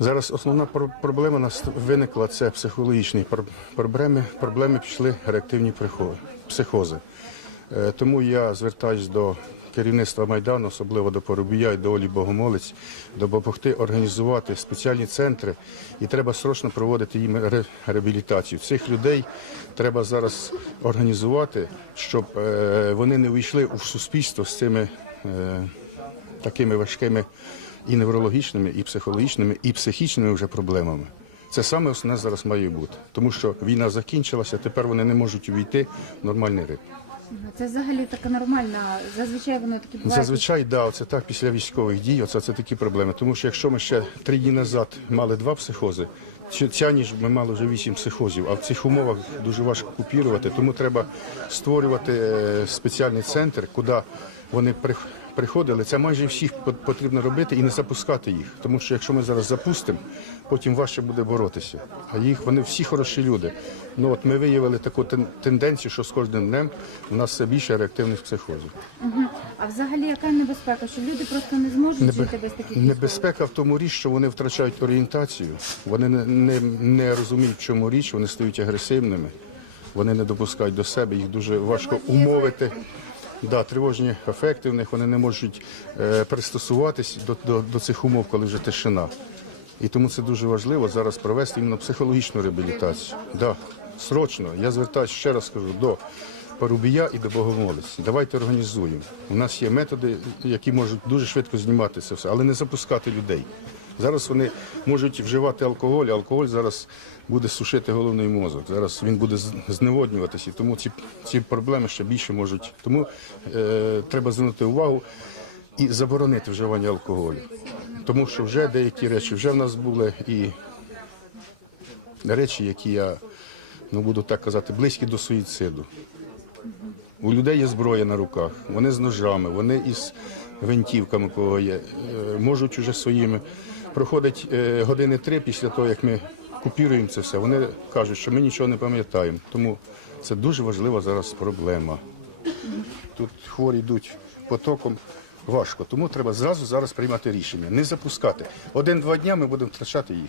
Зараз основна пр- проблема нас виникла це психологічні проблеми. Проблеми пішли реактивні психози. Е, Тому я звертаюсь до керівництва Майдану, особливо до Поробія і до Олі Богомолець, допомогти організувати спеціальні центри, і треба срочно проводити їм ре- реабілітацію. Цих людей треба зараз організувати, щоб е, вони не увійшли у суспільство з цими е, такими важкими і неврологічними, і психологічними, і психічними вже проблемами. Це саме основне зараз має бути, тому що війна закінчилася, тепер вони не можуть увійти в нормальний ритм. Це взагалі така нормальна. Зазвичай воно такі бувають. Зазвичай, да, це так після військових дій, оце це такі проблеми. Тому що якщо ми ще три дні назад мали два психози, ця ніж ми мали вже вісім психозів, а в цих умовах дуже важко купірувати, тому треба створювати е, спеціальний центр, куди вони при- приходили. Це майже всіх пот- потрібно робити і не запускати їх. Тому що якщо ми зараз запустимо, потім важче буде боротися. А їх вони всі хороші люди. Ну от ми виявили таку тен- тенденцію, що з кожним днем у нас все більше реактивних психозів. А взагалі яка небезпека? Що люди просто не зможуть Небе- жити без таких? Небезпека в тому річ, що вони втрачають орієнтацію, вони не, не, не розуміють, в чому річ, вони стають агресивними, вони не допускають до себе, їх дуже важко умовити. Да, тривожні ефекти в них, вони не можуть е, пристосуватись до, до, до цих умов, коли вже тишина. І тому це дуже важливо зараз провести іменно психологічну реабілітацію. Да, срочно. Я звертаюся ще раз кажу до Парубія і до Богомолець. Давайте організуємо. У нас є методи, які можуть дуже швидко знімати це все, але не запускати людей. Зараз вони можуть вживати алкоголь, алкоголь зараз буде сушити головний мозок. Зараз він буде зневоднюватися, тому ці, ці проблеми ще більше можуть. Тому е, треба звернути увагу і заборонити вживання алкоголю. Тому що вже деякі речі, вже в нас були і речі, які я ну буду так казати, близькі до суїциду. У людей є зброя на руках, вони з ножами, вони із гвинтівками, кого є, е, можуть уже своїми. Проходить е, години три після того, як ми купіруємо це все. Вони кажуть, що ми нічого не пам'ятаємо. Тому це дуже важлива зараз проблема. Тут хворі йдуть потоком важко, тому треба зразу зараз приймати рішення, не запускати. Один-два дня ми будемо втрачати їх.